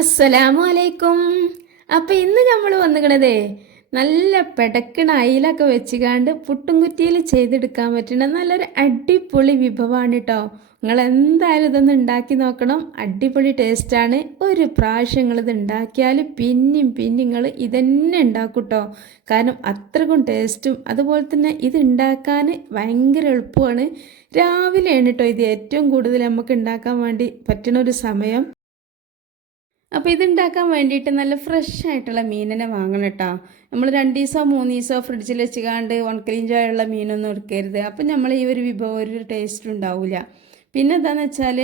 അസ്സലാമു അലൈക്കും അപ്പം ഇന്ന് നമ്മൾ വന്നിക്കണതേ നല്ല പെടക്കണ അയിലൊക്കെ വെച്ചുകാണ്ട് പുട്ടുംകുറ്റിയിൽ ചെയ്തെടുക്കാൻ പറ്റുന്ന നല്ലൊരു അടിപൊളി വിഭവമാണ് കേട്ടോ നിങ്ങൾ എന്തായാലും ഇതൊന്ന് ഉണ്ടാക്കി നോക്കണം. അടിപൊളി ടേസ്റ്റാണ്. ഒരു പ്രാവശ്യം നിങ്ങൾ ഇത് ഉണ്ടാക്കിയാൽ പിന്നെയും പിന്നെ നിങ്ങൾ ഇതന്നെ ഉണ്ടാക്കും കേട്ടോ കാരണം അത്രക്കും ടേസ്റ്റും അതുപോലെ തന്നെ ഇത് ഉണ്ടാക്കാൻ ഭയങ്കര എളുപ്പമാണ്. രാവിലെയാണ് കേട്ടോ ഇത് ഏറ്റവും കൂടുതൽ നമുക്ക് ഉണ്ടാക്കാൻ വേണ്ടി പറ്റുന്ന ഒരു സമയം. അപ്പോൾ ഇതുണ്ടാക്കാൻ വേണ്ടിയിട്ട് നല്ല ഫ്രഷ് ആയിട്ടുള്ള മീനിനെ വാങ്ങണം കേട്ടോ. നമ്മൾ രണ്ട് ദിവസമോ മൂന്ന് ദിവസമോ ഫ്രിഡ്ജിൽ വെച്ചുകാണ്ട് ഉണക്കലിഞ്ചായുള്ള മീനൊന്നും എടുക്കരുത്. അപ്പം നമ്മൾ ഈ ഒരു വിഭവം ഒരു ടേസ്റ്റ് ഉണ്ടാവില്ല പിന്നെ എന്താണെന്ന് വെച്ചാൽ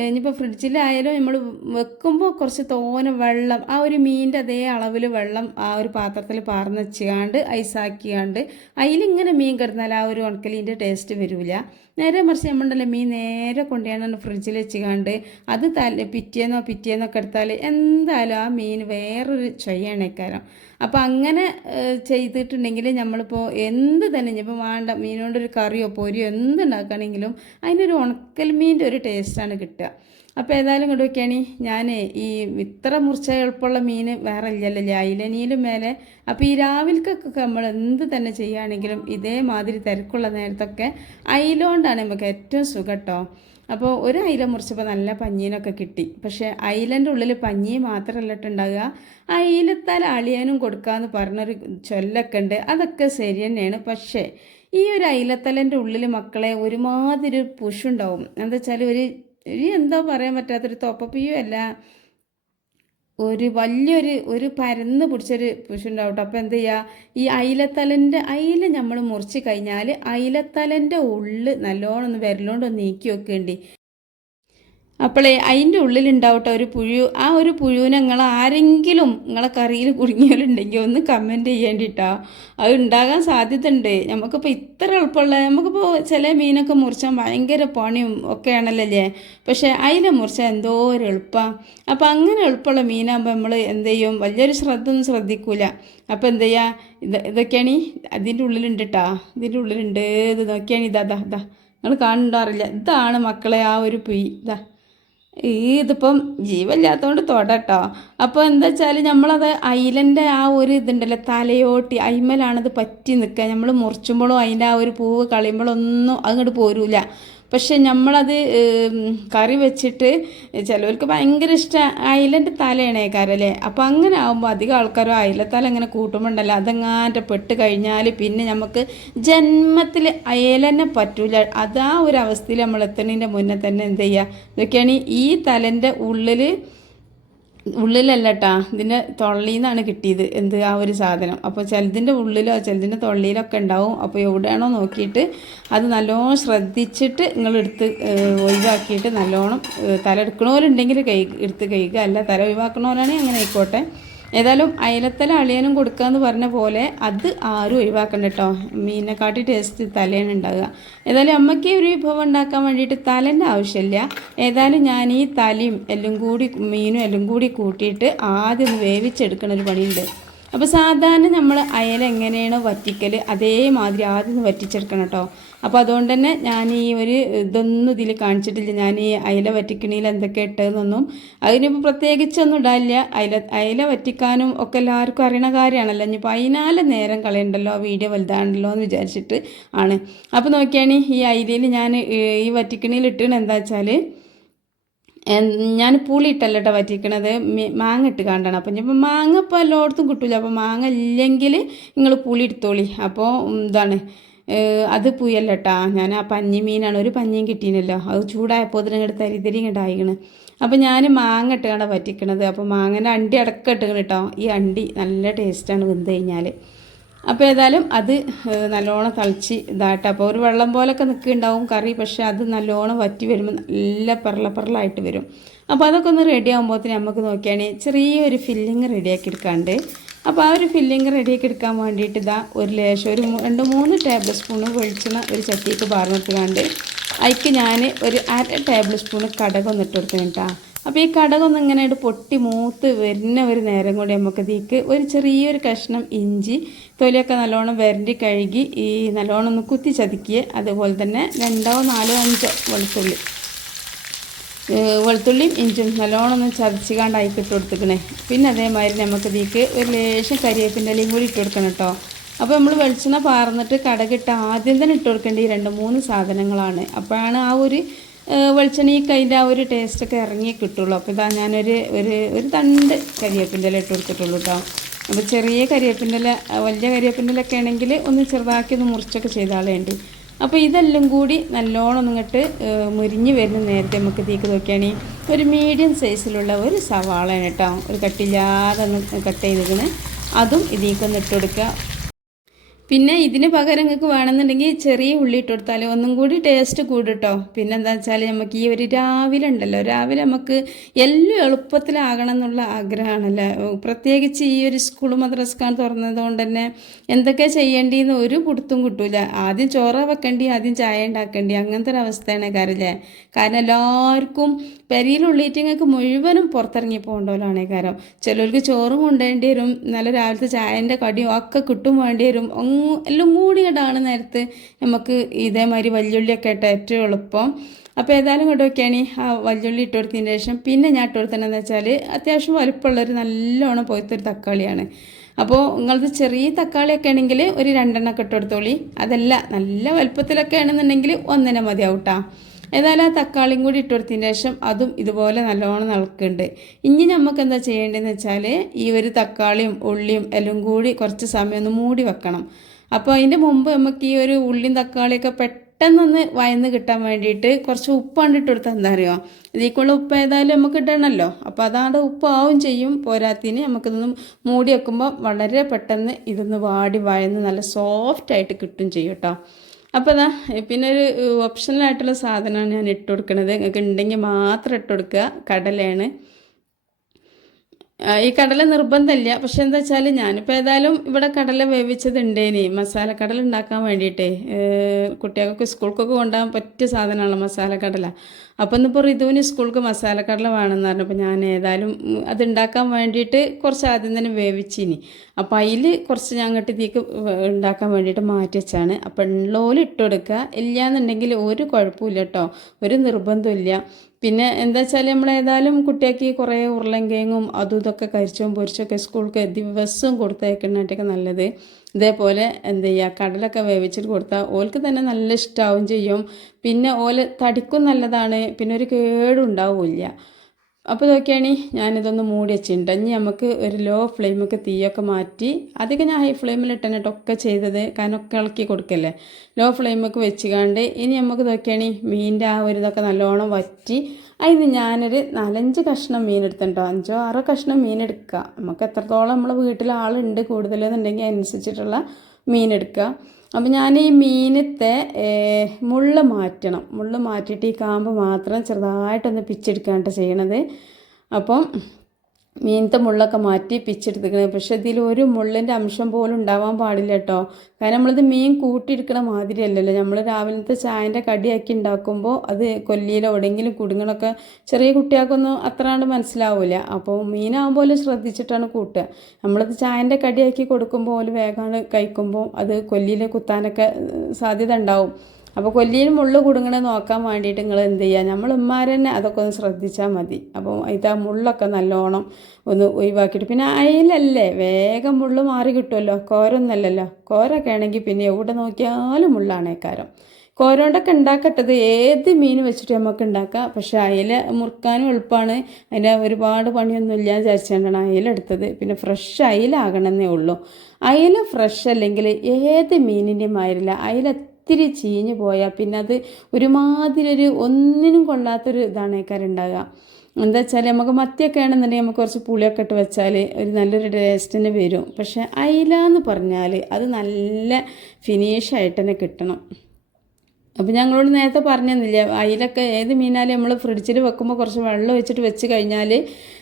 ഇനിയിപ്പോൾ ഫ്രിഡ്ജിലായാലും നമ്മൾ വെക്കുമ്പോൾ കുറച്ച് തോനെ വെള്ളം ആ ഒരു മീനിന്റെ അതേ അളവിൽ വെള്ളം ആ ഒരു പാത്രത്തിൽ പാർന്ന് വെച്ചുകാണ്ട് ഐസാക്കിയാണ്ട് അതിലിങ്ങനെ മീൻ കിടന്നാൽ ആ ഒരു ഉണക്കലിന്റെ ടേസ്റ്റ് വരില്ല നേരെ മറിച്ച് നമ്മളുണ്ടല്ലോ മീൻ നേരെ കൊണ്ടുപോയാണ് ഫ്രിഡ്ജിൽ വെച്ചുകാണ്ട് അത് തല പിറ്റേന്നോ പിറ്റേന്നോ എടുത്താൽ എന്തായാലും ആ മീൻ വേറൊരു ചൊയ്യാണേക്കാരം അപ്പോൾ അങ്ങനെ ചെയ്തിട്ടുണ്ടെങ്കിൽ നമ്മളിപ്പോൾ എന്ത് തന്നെ ഇനിയിപ്പോൾ വേണ്ട മീനുകൊണ്ടൊരു കറിയോ പൊരിയോ എന്തുണ്ടാക്കുകയാണെങ്കിലും അതിനൊരു ഉണക്കൽ മീന്റെ ഒരു ടേസ്റ്റാണ് കിട്ടുക. അപ്പോൾ ഏതായാലും കൊണ്ട് നോക്കിയാണ് ഞാൻ ഈ ഇത്ര മുറിച്ച എളുപ്പമുള്ള മീൻ വേറെ ഇല്ലല്ലോ അയിലനിയിലും മേലെ. അപ്പോൾ ഈ രാവിലേക്കൊക്കെ നമ്മൾ എന്ത് തന്നെ ചെയ്യുകയാണെങ്കിലും ഇതേമാതിരി തിരക്കുള്ള നേരത്തൊക്കെ അയിലോണ്ടാണ് നമുക്ക് ഏറ്റവും സുഖം കേട്ടോ അപ്പോൾ ഒരു അയില മുറിച്ചപ്പോൾ നല്ല പഞ്ഞീനൊക്കെ കിട്ടി. പക്ഷേ അയിലന്റെ ഉള്ളിൽ പഞ്ഞി മാത്രമല്ല ഇട്ടുണ്ടാകുക അയിലത്താൽ അളിയാനും കൊടുക്കാമെന്ന് പറഞ്ഞൊരു ചൊല്ലൊക്കെ ഉണ്ട് അതൊക്കെ ശരി തന്നെയാണ് പക്ഷേ ഈ ഒരു അയിലത്തലന്റെ ഉള്ളിൽ മക്കളെ ഒരുമാതിരി ഒരു പുഷുണ്ടാവും. എന്താ വെച്ചാൽ ഒരു ഒരു എന്താ പറയാൻ പറ്റാത്തൊരു തൊപ്പപ്പിയും അല്ല. ഒരു വലിയൊരു ഒരു പരന്ന് പിടിച്ചൊരു പുഷുണ്ടാവും അപ്പോൾ എന്ത് ചെയ്യുക ഈ അയിലത്തലന്റെ അയില നമ്മൾ മുറിച്ച് കഴിഞ്ഞാൽ അയിലത്തലന്റെ ഉള്ളിൽ നല്ലോണം ഒന്ന് വിരലോണ്ട് ഒന്ന് നീക്കി വെക്കേണ്ടി. അപ്പോളേ അതിന്റെ ഉള്ളിലുണ്ടാവട്ടെ ഒരു പുഴു. ആ ഒരു പുഴുവിനെ നിങ്ങൾ ആരെങ്കിലും നിങ്ങളെ കറിയിൽ കുടുങ്ങിയാലുണ്ടെങ്കിൽ ഒന്ന് കമന്റ് ചെയ്യേണ്ടിട്ടാ. അത് ഉണ്ടാകാൻ സാധ്യതയുണ്ട്. നമുക്കിപ്പോൾ ഇത്ര എളുപ്പമുള്ള നമുക്കിപ്പോൾ ചില മീനൊക്കെ മുറിച്ചാൽ ഭയങ്കര പണിയും ഒക്കെ ആണല്ലേ പക്ഷേ അതിലെ മുറിച്ചാൽ എന്തോ ഒരു എളുപ്പമാണ് അപ്പോൾ അങ്ങനെ എളുപ്പമുള്ള മീനാകുമ്പോൾ നമ്മൾ എന്ത് ചെയ്യും? വലിയൊരു ശ്രദ്ധ ഒന്നും ശ്രദ്ധിക്കൂല. അപ്പോൾ എന്ത് ചെയ്യുക ഇത് ഇതൊക്കെയാണ് അതിന്റെ ഉള്ളിലുണ്ട് കേട്ടോ ഇതിന്റെ ഉള്ളിലുണ്ട്. ഇത് നോക്കിയാണ് ഇതാ ഇതാ ഇതാ. നിങ്ങൾ കാണണ്ടാറില്ല ഇതാണ് മക്കളെ ആ ഒരു പുയ് ഇതാ. ഈ ഇതിപ്പം ജീവല്ലാത്തതുകൊണ്ട് തൊടട്ടോ. അപ്പോൾ എന്താ വെച്ചാൽ നമ്മളത് അയിലന്റെ ആ ഒരു ഇതുണ്ടല്ലോ തലയോട്ടി അയിമലാണത് പറ്റി നിൽക്കുക നമ്മൾ മുറിച്ചുമ്പോഴും അതിന്റെ ആ ഒരു പൂവ് കളയുമ്പോഴോ ഒന്നും അങ്ങോട്ട് പോരൂല. പക്ഷെ നമ്മളത് കറി വെച്ചിട്ട് ചിലവർക്ക് ഭയങ്കര ഇഷ്ടം അയിലന്റെ തലയാണേക്കാരല്ലേ അപ്പോൾ അങ്ങനെ ആകുമ്പോൾ അധികം ആൾക്കാരും അയിലത്തല അങ്ങനെ കൂട്ടുമ്പോണ്ടല്ലോ അതെങ്ങാന്റെ പെട്ട് കഴിഞ്ഞാൽ പിന്നെ നമുക്ക് ജന്മത്തിൽ അയലന്നെ പറ്റൂല. അതാ ഒരു അവസ്ഥയിൽ നമ്മൾ എത്തണതിന്റെ മുന്നേ തന്നെ എന്ത് ചെയ്യുക? ഇതൊക്കെയാണ് ഈ തലന്റെ ഉള്ളിൽ ഉള്ളിലല്ല കേട്ടാ ഇതിന്റെ നിന്നാണ് കിട്ടിയത് എന്ത് ആ ഒരു സാധനം. അപ്പോൾ ചിലതിന്റെ ഉള്ളിലോ ചിലതിന്റെ തൊള്ളിയിലൊക്കെ ഉണ്ടാവും. അപ്പോൾ എവിടെയാണോ നോക്കിയിട്ട് അത് നല്ലോണം ശ്രദ്ധിച്ചിട്ട് നിങ്ങൾ എടുത്ത് ഒഴിവാക്കിയിട്ട് നല്ലോണം തല എടുക്കണവരുണ്ടെങ്കിൽ കൈ എടുത്ത് കഴിക്കുക അല്ല തല ഒഴിവാക്കണവരാണെങ്കിൽ അങ്ങനെ ആയിക്കോട്ടെ. ഏതായാലും അയലത്തല അളിയനും കൊടുക്കാന്ന് പറഞ്ഞ പോലെ അത് ആരും ഒഴിവാക്കണ്ട കേട്ടോ മീനിനെക്കാട്ടി ടേസ്റ്റ് തലേണ് ഉണ്ടാകുക ഏതായാലും അമ്മയ്ക്ക് ഒരു വിഭവം ഉണ്ടാക്കാൻ വേണ്ടിയിട്ട് തലേന്റെ ആവശ്യമില്ല. ഏതായാലും ഞാൻ ഈ തലയും എല്ലാം കൂടി മീനും എല്ലാം കൂടി കൂട്ടിയിട്ട് ആദ്യം ഒന്ന് വേവിച്ചെടുക്കണ ഒരു പണിയുണ്ട്. അപ്പോൾ സാധാരണ നമ്മൾ അയല എങ്ങനെയാണോ വറ്റിക്കൽ അതേമാതിരി ആദ്യം വറ്റിച്ചെടുക്കണം കേട്ടോ അപ്പോൾ അതുകൊണ്ട് തന്നെ ഞാൻ ഈ ഒരു ഇതൊന്നും ഇതിൽ കാണിച്ചിട്ടില്ല. ഞാൻ ഈ അയല വറ്റിക്കണിയിൽ എന്തൊക്കെ ഇട്ടതെന്നൊന്നും അതിനിപ്പോൾ പ്രത്യേകിച്ചൊന്നും ഇടാനില്ല. അയല അയല വറ്റിക്കാനും ഒക്കെ എല്ലാവർക്കും അറിയണ കാര്യമാണല്ലോ. ഇനിയിപ്പോൾ അതിനാലെ നേരം കളയണ്ടല്ലോ? വീഡിയോ വലുതാണല്ലോ എന്ന് വിചാരിച്ചിട്ട് ആണ്. അപ്പോൾ നോക്കിയാണ് ഈ അയിലയിൽ ഞാൻ ഈ വറ്റിക്കണിയിൽ ഇട്ടണ എന്താ വെച്ചാൽ ഞാൻ പുളി ഇട്ടല്ല കേട്ടോ വറ്റിക്കണത് മാങ്ങ ഇട്ട് കണ്ടാണ്. അപ്പം ഇപ്പം മാങ്ങ ഇപ്പോൾ എല്ലായിടത്തും കിട്ടില്ല അപ്പോൾ മാങ്ങ ഇല്ലെങ്കിൽ നിങ്ങൾ പുളി എടുത്തോളി. അപ്പോൾ എന്താണ് അത് പുയലട്ടാ ഞാൻ ആ പഞ്ഞി മീനാണ് ഒരു പഞ്ഞിയും കിട്ടീനല്ലോ അത് ചൂടായപ്പോൾ ഇതിനെ ഇങ്ങോട്ട് തരിതരി ഇങ്ങോട്ട് അപ്പോൾ ഞാൻ മാങ്ങ ഇട്ടുകണ്ട പറ്റിക്കണത് അപ്പോൾ മാങ്ങന്റെ അണ്ടി അടക്കം ഇട്ടുകണ് കേട്ടോ ഈ അണ്ടി നല്ല ടേസ്റ്റാണ് വെന്ത് കഴിഞ്ഞാൽ അപ്പോൾ ഏതായാലും അത് നല്ലോണം തളിച്ച് ഇതായിട്ട് അപ്പോൾ ഒരു വെള്ളം പോലൊക്കെ നിൽക്കുന്നുണ്ടാവും കറി പക്ഷേ അത് നല്ലോണം വറ്റി വരുമ്പോൾ നല്ല പെറല പെറലായിട്ട് വരും. അപ്പോൾ അതൊക്കെ ഒന്ന് റെഡി ആകുമ്പോഴത്തേന് നമുക്ക് നോക്കിയാണെങ്കിൽ ചെറിയൊരു ഫില്ലിങ് റെഡിയാക്കി എടുക്കാണ്ട് അപ്പോൾ ആ ഒരു ഫില്ലിങ് റെഡിയാക്കി എടുക്കാൻ വേണ്ടിയിട്ട് ഇതാ ഒരു ലേശം ഒരു രണ്ട് മൂന്ന് ടേബിൾ സ്പൂണ് വെളിച്ചെണ്ണ ഒരു ചട്ടിക്ക് പാർന്നിട്ടുകൊണ്ട് അതിക്ക് ഞാൻ ഒരു അര ടേബിൾ സ്പൂണ് കടകൊന്ന് ഇട്ട് കൊടുക്കണം അപ്പോൾ ഈ കടകൊന്ന് ഇങ്ങനെ പൊട്ടി മൂത്ത് വരുന്ന ഒരു നേരം കൂടി നമുക്ക് ഇതിക്ക് ഒരു ചെറിയൊരു കഷ്ണം ഇഞ്ചി തൊലിയൊക്കെ നല്ലോണം വരണ്ടി കഴുകി ഈ നല്ലോണം ഒന്ന് കുത്തി ചതിക്കുക അതുപോലെ തന്നെ രണ്ടോ നാലോ അഞ്ചോ വെളുത്തുള്ളി. വെളുത്തുള്ളിയും ഇഞ്ചും നല്ലോണം ഒന്ന് ചതച്ചുകാണ്ടായി ഇട്ട് കൊടുത്തിക്കണേ പിന്നെ അതേമാതിരി നമുക്ക് ഇതിലേക്ക് ഒരു ലേശം കരിയേപ്പിന്റെ ഇലയും കൂടി ഇട്ട് കൊടുക്കണം കേട്ടോ. അപ്പോൾ നമ്മൾ വെളിച്ചെണ്ണ പാർന്നിട്ട് കടകിട്ട് ആദ്യം തന്നെ ഇട്ട് കൊടുക്കേണ്ട ഈ രണ്ട് മൂന്ന് സാധനങ്ങളാണ്. അപ്പോഴാണ് ആ ഒരു വെളിച്ചെണ്ണ ഈ അതിന്റെ ആ ഒരു ടേസ്റ്റൊക്കെ ഇറങ്ങി കിട്ടുള്ളൂ. അപ്പോൾ ഇതാ ഞാനൊരു ഒരു ഒരു തണ്ട് കരിയേപ്പിന്റെ ഇല ഇട്ട് കൊടുത്തിട്ടുള്ളൂ കേട്ടോ. അപ്പോൾ ചെറിയ കരിയേപ്പിന്റെ ഇല വലിയ കരിയേപ്പിന്റെ ഇലയൊക്കെ ആണെങ്കിൽ ഒന്ന് ചെറുതാക്കി ഒന്ന് മുറിച്ചൊക്കെ ചെയ്താളേണ്ടി. അപ്പോൾ ഇതെല്ലാം കൂടി നല്ലോണം ഒന്നിങ്ങോട്ട് മുരിഞ്ഞ് വരുന്ന നേരത്തെ നമുക്ക് തീക്ക് നോക്കിയാണ് ഒരു മീഡിയം സൈസിലുള്ള ഒരു സവാളയാണ് കേട്ടോ ഒരു കട്ടില്ലാതെ ഒന്ന് കട്ട് ചെയ്തിരിക്കുന്നത് അതും ഇതിലേക്കൊന്ന് ഇട്ട് കൊടുക്കുക. പിന്നെ ഇതിന് പകരം നിങ്ങൾക്ക് വേണമെന്നുണ്ടെങ്കിൽ ചെറിയ ഉള്ളി ഇട്ട് കൊടുത്താൽ ഒന്നും കൂടി ടേസ്റ്റ് കൂടുട്ടോ. കേട്ടോ പിന്നെ എന്താ വെച്ചാൽ നമുക്ക് ഈ ഒരു രാവിലെ ഉണ്ടല്ലോ രാവിലെ നമുക്ക് എല്ലാം എളുപ്പത്തിലാകണം എന്നുള്ള ആഗ്രഹമാണല്ലോ? പ്രത്യേകിച്ച് ഈ ഒരു സ്കൂൾ മദ്രസ്കാൻ തുറന്നത് കൊണ്ട് തന്നെ എന്തൊക്കെ ചെയ്യേണ്ടിയെന്ന് ഒരു പുടുത്തും കിട്ടൂല. ആദ്യം ചോറ വെക്കേണ്ടി ആദ്യം ചായ ഉണ്ടാക്കേണ്ടി അങ്ങനത്തെ ഒരു അവസ്ഥയാണ് കാരല്ലേ? കാരണം എല്ലാവർക്കും പെരിയിലുള്ളീറ്റിങ്ങൾക്ക് മുഴുവനും പുറത്തിറങ്ങി പോകേണ്ടവരാണ് കാരണം ചിലർക്ക് ചോറും കൊണ്ടേണ്ടി വരും നല്ല രാവിലത്തെ ചായന്റെ കടിയും ഒക്കെ കിട്ടും വേണ്ടി വരും എല്ലാം കൂടി നേരത്തെ നമുക്ക് ഇതേമാതിരി വല്യുള്ളിയൊക്കെ ഇട്ട ഏറ്റവും എളുപ്പം. അപ്പോൾ ഏതായാലും കൊണ്ട് നോക്കിയാണ് ആ വല്യുള്ളി ഇട്ട് കൊടുത്തതിന് ശേഷം പിന്നെ ഞാൻ ഇട്ട് കൊടുത്തതെന്ന് വെച്ചാൽ അത്യാവശ്യം വലുപ്പമുള്ളൊരു നല്ലോണം പോയത്തൊരു തക്കാളിയാണ്. അപ്പോൾ നിങ്ങളത് ചെറിയ തക്കാളിയൊക്കെ ആണെങ്കിൽ ഒരു രണ്ടെണ്ണമൊക്കെ ഇട്ട് കൊടുത്തോളി. അതല്ല നല്ല വലുപ്പത്തിലൊക്കെ ആണെന്നുണ്ടെങ്കിൽ ഒന്നിനെ മതിയാവും ഏതായാലും ആ തക്കാളിയും കൂടി ഇട്ട് കൊടുത്തതിന് ശേഷം അതും ഇതുപോലെ നല്ലോണം നടക്കുന്നുണ്ട് ഇനി നമുക്ക് എന്താ ചെയ്യേണ്ടതെന്ന് വെച്ചാൽ ഈ ഒരു തക്കാളിയും ഉള്ളിയും എല്ലാം കൂടി കുറച്ച് സമയം ഒന്ന് മൂടി വെക്കണം. അപ്പോൾ അതിന്റെ മുമ്പ് നമുക്ക് ഈ ഒരു ഉള്ളിയും തക്കാളിയൊക്കെ പെട്ടെന്നൊന്ന് വയന്ന് കിട്ടാൻ വേണ്ടിയിട്ട് കുറച്ച് ഉപ്പാണ് ഇട്ട് കൊടുത്താൽ എന്താ അറിയുക ഇതിലേക്കുള്ള ഉപ്പ് ഏതായാലും നമുക്ക് ഇടണമല്ലോ അപ്പോൾ അതാണ്ട് ഉപ്പാവും ചെയ്യും പോരാത്തിന് നമുക്കിതൊന്ന് മൂടി വെക്കുമ്പോൾ വളരെ പെട്ടെന്ന് ഇതൊന്ന് വാടി വയന്ന് നല്ല സോഫ്റ്റായിട്ട് കിട്ടും ചെയ്യും കേട്ടോ. അപ്പോൾ അതാ പിന്നെ ഒരു ഓപ്ഷണലായിട്ടുള്ള സാധനമാണ് ഞാൻ ഇട്ട് കൊടുക്കുന്നത് നിങ്ങൾക്ക് ഉണ്ടെങ്കിൽ മാത്രം ഇട്ട് കൊടുക്കുക. കടലയാണ്. ഈ കടല നിർബന്ധമില്ല. പക്ഷെ എന്താ വെച്ചാൽ ഞാനിപ്പോൾ ഏതായാലും ഇവിടെ കടല വേവിച്ചത് ഉണ്ടേനി മസാല കടല ഉണ്ടാക്കാൻ വേണ്ടിയിട്ടേ. കുട്ടികൾക്ക് സ്കൂൾക്കൊക്കെ കൊണ്ടുപോകാൻ പറ്റിയ സാധനമാണ് മസാല കടല. അപ്പോൾ ഇന്നിപ്പോൾ ഋതുവിന് സ്കൂൾക്ക് മസാല കടല വേണമെന്ന് പറഞ്ഞപ്പോൾ ഞാൻ ഏതായാലും അത് ഉണ്ടാക്കാൻ വേണ്ടിയിട്ട് കുറച്ച് ആദ്യം തന്നെ വേവിച്ചിനി. അപ്പോൾ അതിൽ കുറച്ച് ഞാൻ അങ്ങോട്ട് ഇതിലേക്ക് ഉണ്ടാക്കാൻ വേണ്ടിയിട്ട് മാറ്റി വെച്ചാണ്. അപ്പോൾ ഉള്ളോൽ ഇട്ട് കൊടുക്കുക. ഇല്ലയെന്നുണ്ടെങ്കിൽ ഒരു കുഴപ്പമില്ല കേട്ടോ. ഒരു നിർബന്ധമില്ല പിന്നെ എന്താ വെച്ചാൽ നമ്മൾ ഏതായാലും കുട്ടിയാക്കി കുറേ ഉരുളൻകിഴങ്ങും അതും ഇതൊക്കെ കരിച്ചും പൊരിച്ചൊക്കെ സ്കൂൾക്ക് ദിവസവും കൊടുത്തയക്കുന്നതായിട്ടൊക്കെ നല്ലത്. ഇതേപോലെ എന്ത് ചെയ്യുക? കടലൊക്കെ വേവിച്ചിട്ട് കൊടുത്താൽ ഓൽക്ക് തന്നെ നല്ല ഇഷ്ടമാവും ചെയ്യും. പിന്നെ ഓൽ തടിക്കും നല്ലതാണ്. പിന്നെ ഒരു കേടും ഉണ്ടാവില്ല. അപ്പോൾ ഇതൊക്കെയാണ് ഞാനിതൊന്ന് മൂടി വെച്ചിട്ടുണ്ട് ഇനി നമുക്ക് ഒരു ലോ ഫ്ലെയിമൊക്കെ തീയൊക്കെ മാറ്റി അധികം ഞാൻ ഹൈ ഫ്ലെയിമിൽ കേട്ടോ ഒക്കെ ചെയ്തത് കാരണം ഒക്കെ ഇളക്കി കൊടുക്കല്ലേ. ലോ ഫ്ലെയിമൊക്കെ വെച്ചുകാണ്ട് ഇനി നമുക്ക് ഇതൊക്കെയാണ് മീനിന്റെ ആ ഒരു ഇതൊക്കെ നല്ലോണം വറ്റി അതിന് ഞാനൊരു നാലഞ്ച് കഷ്ണം മീൻ എടുത്തിട്ടോ അഞ്ചോ ആറോ കഷ്ണം മീൻ എടുക്കുക നമുക്ക് എത്രത്തോളം നമ്മളെ വീട്ടിൽ ആളുണ്ട് കൂടുതലെന്നുണ്ടെങ്കിൽ അതിനനുസരിച്ചിട്ടുള്ള മീൻ എടുക്കുക അപ്പം ഞാൻ ഈ മീനത്തെ മുള്ള മാറ്റണം. മുള്ള് മാറ്റിയിട്ട് ഈ കാമ്പ് മാത്രം ചെറുതായിട്ടൊന്ന് പിച്ചെടുക്കാണ്ട് ചെയ്യണത്. അപ്പം മീനത്തെ മുള്ളൊക്കെ മാറ്റി പിച്ചെടുത്തിക്കണേ പക്ഷേ ഇതിൽ ഒരു മുള്ളിന്റെ അംശം പോലും ഉണ്ടാവാൻ പാടില്ല കേട്ടോ. കാരണം നമ്മളിത് മീൻ കൂട്ടിയെടുക്കണ മാതിരി അല്ലല്ലോ നമ്മൾ രാവിലത്തെ ചായന്റെ കടിയാക്കി ഉണ്ടാക്കുമ്പോൾ അത് കൊല്ലിയിലോ എവിടെയെങ്കിലും കുടുങ്ങണൊക്കെ ചെറിയ കുട്ടികൾക്കൊന്നും അത്രാണ്ട് മനസ്സിലാവില്ല അപ്പോൾ മീനാകുമ്പോൾ ശ്രദ്ധിച്ചിട്ടാണ് കൂട്ടുക. നമ്മളിത് ചായന്റെ കടിയാക്കി കൊടുക്കുമ്പോൾ വേഗമാണ് കഴിക്കുമ്പോൾ അത് കൊല്ലിയിൽ കുത്താനൊക്കെ സാധ്യത ഉണ്ടാവും. അപ്പോൾ കൊല്ലിയിൽ മുള്ള് കുടുങ്ങണ നോക്കാൻ വേണ്ടിയിട്ട് നിങ്ങൾ എന്ത് ചെയ്യുക നമ്മൾ ഉമ്മാർ തന്നെ അതൊക്കെ ഒന്ന് ശ്രദ്ധിച്ചാൽ മതി. അപ്പോൾ ഇത് ആ മുള്ളൊക്കെ നല്ലോണം ഒന്ന് ഒഴിവാക്കിയിട്ട്. പിന്നെ അയിലല്ലേ? വേഗം മുള്ള് മാറി കിട്ടുമല്ലോ കോരൊന്നല്ലല്ലോ? കോരൊക്കെ ആണെങ്കിൽ പിന്നെ എവിടെ നോക്കിയാലും മുള്ളാണേക്കാരം. കോരോണ്ടൊക്കെ ഉണ്ടാക്കട്ടത് ഏത് മീൻ വെച്ചിട്ട് നമുക്ക് ഉണ്ടാക്കാം പക്ഷെ അയില മുറുക്കാനും എളുപ്പമാണ് അതിന്റെ ഒരുപാട് പണിയൊന്നും ഇല്ല വിചാരിച്ചുകൊണ്ടാണ് അയില എടുത്തത്. പിന്നെ ഫ്രഷ് അയിലാകണമെന്നേ ഉള്ളൂ. അയില ഫ്രഷ് അല്ലെങ്കിൽ ഏത് മീനിന്റെയും ആയില്ല അയില ഇത്തിരി ചീഞ്ഞു പോയാൽ പിന്നെ അത് ഒരുമാതിരി ഒരു ഒന്നിനും കൊള്ളാത്തൊരു ഇതാണ് കരുണ്ടാകുക എന്താ വെച്ചാൽ നമുക്ക് മത്തിയൊക്കെ ആണെന്നുണ്ടെങ്കിൽ നമുക്ക് കുറച്ച് പുളിയൊക്കെ ഇട്ട് വെച്ചാൽ ഒരു നല്ലൊരു ടേസ്റ്റിന് വരും. പക്ഷേ അയില എന്ന് പറഞ്ഞാൽ അത് നല്ല ഫിനിഷായിട്ട് തന്നെ കിട്ടണം. അപ്പോൾ ഞങ്ങളോട് നേരത്തെ പറഞ്ഞില്ല അയിലൊക്കെ ഏത് മീനാലും നമ്മൾ ഫ്രിഡ്ജിൽ വെക്കുമ്പോൾ കുറച്ച് വെള്ളം വെച്ചിട്ട് വെച്ച് കഴിഞ്ഞാൽ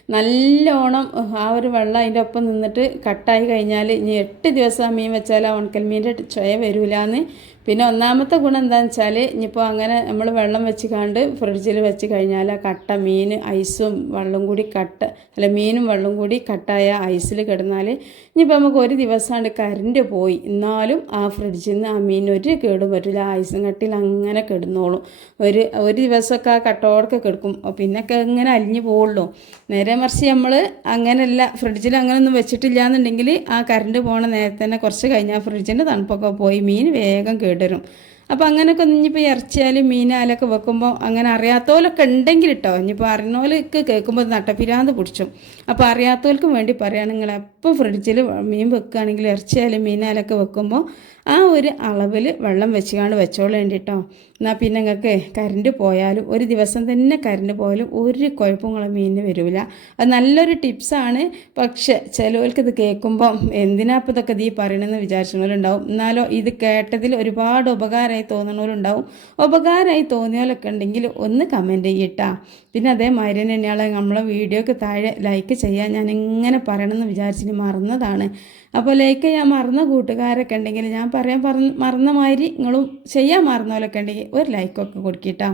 നല്ലോണം ആ ഒരു വെള്ളം അതിന്റെ ഒപ്പം നിന്നിട്ട് കട്ടായി കഴിഞ്ഞാൽ ഇനി എട്ട് ദിവസം ആ മീൻ വെച്ചാൽ ആ ഉണക്കൽ മീന്റെ ചുയ വരില്ല എന്ന് പിന്നെ ഒന്നാമത്തെ ഗുണം എന്താണെന്ന് വെച്ചാൽ ഇനിയിപ്പോൾ അങ്ങനെ നമ്മൾ വെള്ളം വെച്ച് കണ്ട് ഫ്രിഡ്ജിൽ വെച്ച് കഴിഞ്ഞാൽ ആ കട്ട മീൻ ഐസും വെള്ളം കൂടി കട്ട അല്ല മീനും വെള്ളം കൂടി കട്ടായ ഐസിൽ കിടന്നാൽ ഇനിയിപ്പോൾ നമുക്ക് ഒരു ദിവസമാണ് കറണ്ട് പോയി. എന്നാലും ആ ഫ്രിഡ്ജിൽ നിന്ന് ആ മീൻ ഒരു കേടും പറ്റില്ല ആ ഐസും കട്ടിയിൽ അങ്ങനെ കിടന്നോളും. ഒരു ഒരു ദിവസമൊക്കെ ആ കട്ടോടൊക്കെ കിടക്കും. പിന്നൊക്കെ ഇങ്ങനെ അലിഞ്ഞു പോവുള്ളൂ. നേരെ മറിച്ച് നമ്മൾ അങ്ങനെയല്ല ഫ്രിഡ്ജിൽ അങ്ങനെ ഒന്നും വെച്ചിട്ടില്ല എന്നുണ്ടെങ്കിൽ ആ കറണ്ട് പോണ നേരത്തെ തന്നെ കുറച്ച് കഴിഞ്ഞാൽ ഫ്രിഡ്ജിന്റെ തണുപ്പൊക്കെ പോയി മീൻ വേഗം കേടുവരും അപ്പോൾ അങ്ങനെയൊക്കെ ഇനിയിപ്പോൾ ഇറച്ചിയാലും മീനാലൊക്കെ വെക്കുമ്പോൾ അങ്ങനെ അറിയാത്തവരൊക്കെ ഉണ്ടെങ്കിൽ കേട്ടോ ഇനിയിപ്പോൾ അറിയുന്നവർക്ക് കേൾക്കുമ്പോൾ നട്ടപ്പിരാന്ത് പിടിച്ചും. അപ്പോൾ അറിയാത്തവർക്കും വേണ്ടി പറയുകയാണ് നിങ്ങൾ എപ്പോൾ ഫ്രിഡ്ജിൽ മീൻ വെക്കുകയാണെങ്കിൽ ഇറച്ചിയാലും മീനാലൊക്കെ വെക്കുമ്പോൾ ആ ഒരു അളവിൽ വെള്ളം വെച്ചുകൊണ്ട് വെച്ചോളേണ്ടി കേട്ടോ എന്നാൽ പിന്നെ നിങ്ങൾക്ക് കറണ്ട് പോയാലും ഒരു ദിവസം തന്നെ കറണ്ട് പോയാലും ഒരു കുഴപ്പങ്ങളെ മീനിന് വരില്ല അത് നല്ലൊരു ടിപ്സാണ് പക്ഷെ ചിലവർക്ക് ഇത് കേൾക്കുമ്പം എന്തിനാ ഇപ്പോൾ ഇതൊക്കെ നീ പറയണമെന്ന് വിചാരിച്ചവരുണ്ടാവും. എന്നാലോ ഇത് കേട്ടതിൽ ഒരുപാട് ഉപകാരമായി തോന്നുന്നവരുണ്ടാവും ഉപകാരമായി തോന്നിയാലൊക്കെ ഉണ്ടെങ്കിൽ ഒന്ന് കമന്റ് ചെയ്യട്ടാ. പിന്നെ അതേമാതിരി തന്നെയാണ് നമ്മളെ വീഡിയോക്ക് താഴെ ലൈക്ക് ചെയ്യാൻ ഞാൻ എങ്ങനെ പറയണമെന്ന് വിചാരിച്ചിട്ട് മറന്നതാണ്. അപ്പോൾ ലൈക്ക് ചെയ്യാൻ മറന്ന കൂട്ടുകാരൊക്കെ ഉണ്ടെങ്കിൽ ഞാൻ പറയാൻ പറ മറന്ന മാതിരി നിങ്ങളും ചെയ്യാൻ മറന്നവരൊക്കെ ഉണ്ടെങ്കിൽ ഒരു ലൈക്കൊക്കെ കൊടുക്കിട്ടാ.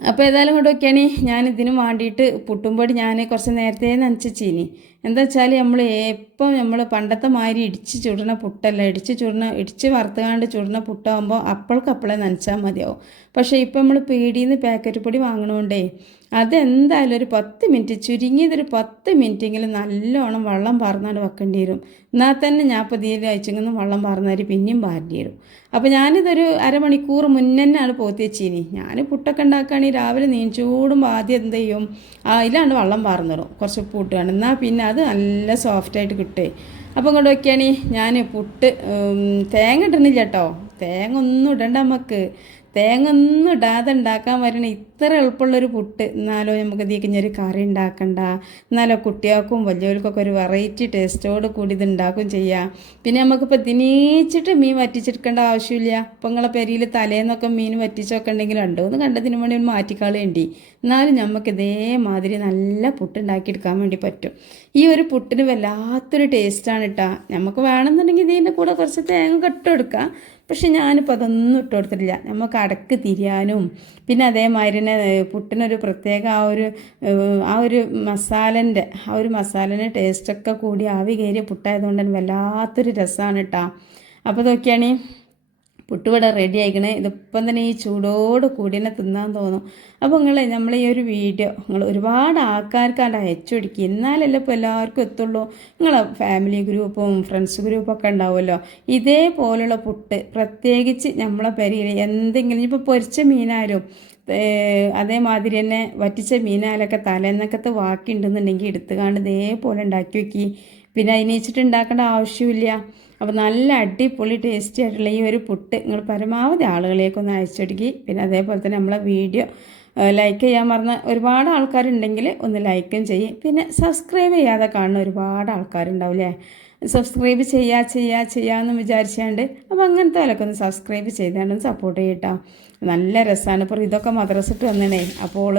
അപ്പോൾ ഏതായാലും കൊണ്ടൊക്കെയാണ് ഞാൻ ഇതിനും വേണ്ടിയിട്ട് പുട്ടുംപൊടി ഞാൻ കുറച്ച് നേരത്തെ നനച്ചീനി എന്താ വെച്ചാൽ നമ്മൾ എപ്പം നമ്മൾ പണ്ടത്തെ മാതിരി ഇടിച്ച് ചുടുന്ന പുട്ടല്ല ഇടിച്ച് ചുടുന്ന ഇടിച്ച് വറുത്തുകാണ്ട് ചുടുന്ന പുട്ടാകുമ്പോൾ അപ്പോഴേക്കപ്പോഴേ നനച്ചാൽ മതിയാവും. പക്ഷേ ഇപ്പം നമ്മൾ പീടിയിൽ നിന്ന് പാക്കറ്റ് പൊടി വാങ്ങണോണ്ടേ അതെന്തായാലും ഒരു പത്ത് മിനിറ്റ് ചുരുങ്ങിയതൊരു പത്ത് മിനിറ്റെങ്കിലും നല്ലോണം വെള്ളം പാർന്നാണ്ട് വെക്കേണ്ടി വരും. എന്നാൽ തന്നെ ഞാൻ ഇപ്പോൾ തീരെ അയച്ചെങ്കിലും വെള്ളം പാർന്നാൽ പിന്നെയും പാരേണ്ടി വരും. അപ്പോൾ ഞാനിതൊരു അരമണിക്കൂർ മുന്നെന്നാണ് പോത്തി വെച്ചീനി. ഞാൻ പുട്ടൊക്കെ ഉണ്ടാക്കുകയാണെങ്കിൽ രാവിലെ നീഞ്ചൂടുമ്പോൾ ആദ്യം എന്ത് ചെയ്യും അതിലാണ് വെള്ളം പാർന്നിടും. കുറച്ച് പൂട്ടുകയാണ് എന്നാൽ പിന്നെ അത് നല്ല സോഫ്റ്റായിട്ട് കിട്ടേ. അപ്പോൾ ഇങ്ങോട്ട് നോക്കിയാണി ഞാൻ പുട്ട് തേങ്ങ ഇടുന്നില്ല കേട്ടോ തേങ്ങ ഒന്നും ഇടണ്ട നമുക്ക് തേങ്ങ ഒന്നും ഇടാതെ ഉണ്ടാക്കാൻ വരണ ഇത്ര എളുപ്പമുള്ളൊരു പുട്ട്. എന്നാലോ നമുക്ക് ഇതിക്കുന്നൊരു കറി ഉണ്ടാക്കണ്ട. എന്നാലോ കുട്ടികൾക്കും വലിയവർക്കൊക്കെ ഒരു വെറൈറ്റി ടേസ്റ്റോട് കൂടി ഇത് ഉണ്ടാക്കും ചെയ്യാം. പിന്നെ നമുക്കിപ്പോൾ ദിനീച്ചിട്ട് മീൻ വറ്റിച്ചെടുക്കേണ്ട ആവശ്യമില്ല. ഇപ്പം നിങ്ങളെ പെരിയിൽ തലേന്നൊക്കെ മീൻ വറ്റിച്ചൊക്കെ ഉണ്ടെങ്കിൽ ഉണ്ടോ എന്ന് കണ്ടതിന് വേണ്ടി ഒന്ന് മാറ്റിക്കളയേണ്ടി എന്നാലും നമുക്ക് ഇതേമാതിരി നല്ല പുട്ട് ഉണ്ടാക്കിയെടുക്കാൻ വേണ്ടി പറ്റും. ഈ ഒരു പുട്ടിന് വല്ലാത്തൊരു ടേസ്റ്റാണ് കേട്ടോ നമുക്ക് വേണമെന്നുണ്ടെങ്കിൽ ഇതിന്റെ കൂടെ കുറച്ച് തേങ്ങ കട്ടെടുക്കാം പക്ഷെ ഞാനിപ്പോൾ അതൊന്നും ഇട്ട് കൊടുത്തിട്ടില്ല. നമുക്ക് അടക്ക് തിരിയാനും പിന്നെ അതേമാതിരി തന്നെ പുട്ടിനൊരു പ്രത്യേക ആ ഒരു ആ ഒരു മസാലന്റെ ആ ഒരു മസാലന്റെ ടേസ്റ്റൊക്കെ കൂടി ആവി കയറിയ പുട്ടായതുകൊണ്ട് തന്നെ വല്ലാത്തൊരു രസമാണ് കേട്ടോ അപ്പോൾ നോക്കിയാണേ പുട്ടുവട റെഡി ആയിക്കണേ. ഇതിപ്പം തന്നെ ഈ ചൂടോട് കൂടി തന്നെ തിന്നാൻ തോന്നും. അപ്പോൾ നിങ്ങൾ നമ്മൾ ഈ ഒരു വീഡിയോ നിങ്ങൾ ഒരുപാട് ആൾക്കാർക്കാണ്ട് അയച്ചു പിടിക്കുക എന്നാലല്ലേ ഇപ്പോൾ എല്ലാവർക്കും എത്തുള്ളൂ. നിങ്ങളെ ഫാമിലി ഗ്രൂപ്പും ഫ്രണ്ട്സ് ഗ്രൂപ്പും ഒക്കെ ഉണ്ടാവുമല്ലോ. ഇതേപോലുള്ള പുട്ട് പ്രത്യേകിച്ച് നമ്മളെ പെരിയിൽ എന്തെങ്കിലും ഇപ്പോൾ പൊരിച്ച മീനായാലും അതേമാതിരി തന്നെ വറ്റിച്ച മീനാലൊക്കെ തലേന്നൊക്കത്തെ വാക്കി ഉണ്ടെന്നുണ്ടെങ്കിൽ എടുത്തുകാണ്ട് ഇതേപോലെ ഉണ്ടാക്കി വെക്കി. പിന്നെ അതിനേച്ചിട്ട് ഉണ്ടാക്കേണ്ട ആവശ്യമില്ല. അപ്പോൾ നല്ല അടിപൊളി ടേസ്റ്റി ആയിട്ടുള്ള ഈ ഒരു പുട്ട് നിങ്ങൾ പരമാവധി ആളുകളിലേക്ക് ഒന്ന് അയച്ചൊടുക്കി. പിന്നെ അതേപോലെ തന്നെ നമ്മളെ വീഡിയോ ലൈക്ക് ചെയ്യാൻ മറന്ന ഒരുപാട് ആൾക്കാരുണ്ടെങ്കിൽ ഒന്ന് ലൈക്കും ചെയ്യും. പിന്നെ സബ്സ്ക്രൈബ് ചെയ്യാതെ കാണുന്ന ഒരുപാട് ആൾക്കാരുണ്ടാവില്ലേ? സബ്സ്ക്രൈബ് ചെയ്യുക ചെയ്യുക ചെയ്യാമെന്ന് വിചാരിച്ചാണ്ട് അപ്പോൾ അങ്ങനത്തെ പോലൊക്കെ ഒന്ന് സബ്സ്ക്രൈബ് ചെയ്താണ്ട് സപ്പോർട്ട് ചെയ്യട്ടോ. നല്ല രസമാണ് ഇപ്പോൾ ഇതൊക്കെ മദ്രസിട്ട് വന്നണേ അപ്പോൾ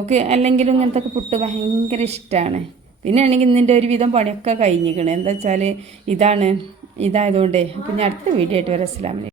ഓക്കെ അല്ലെങ്കിലും ഇങ്ങനത്തെ പുട്ട് ഭയങ്കര ഇഷ്ടമാണ് പിന്നെ ആണെങ്കിൽ ഇന്നിന്റെ ഒരുവിധം പണിയൊക്കെ കഴിഞ്ഞിരിക്കണേ. എന്താ വെച്ചാൽ ഇതാണ് ഇതായതുകൊണ്ടേ. അപ്പം ഞാൻ അടുത്ത വീഡിയോ ആയിട്ട് വരാം. അസ്ലാമിലേക്ക്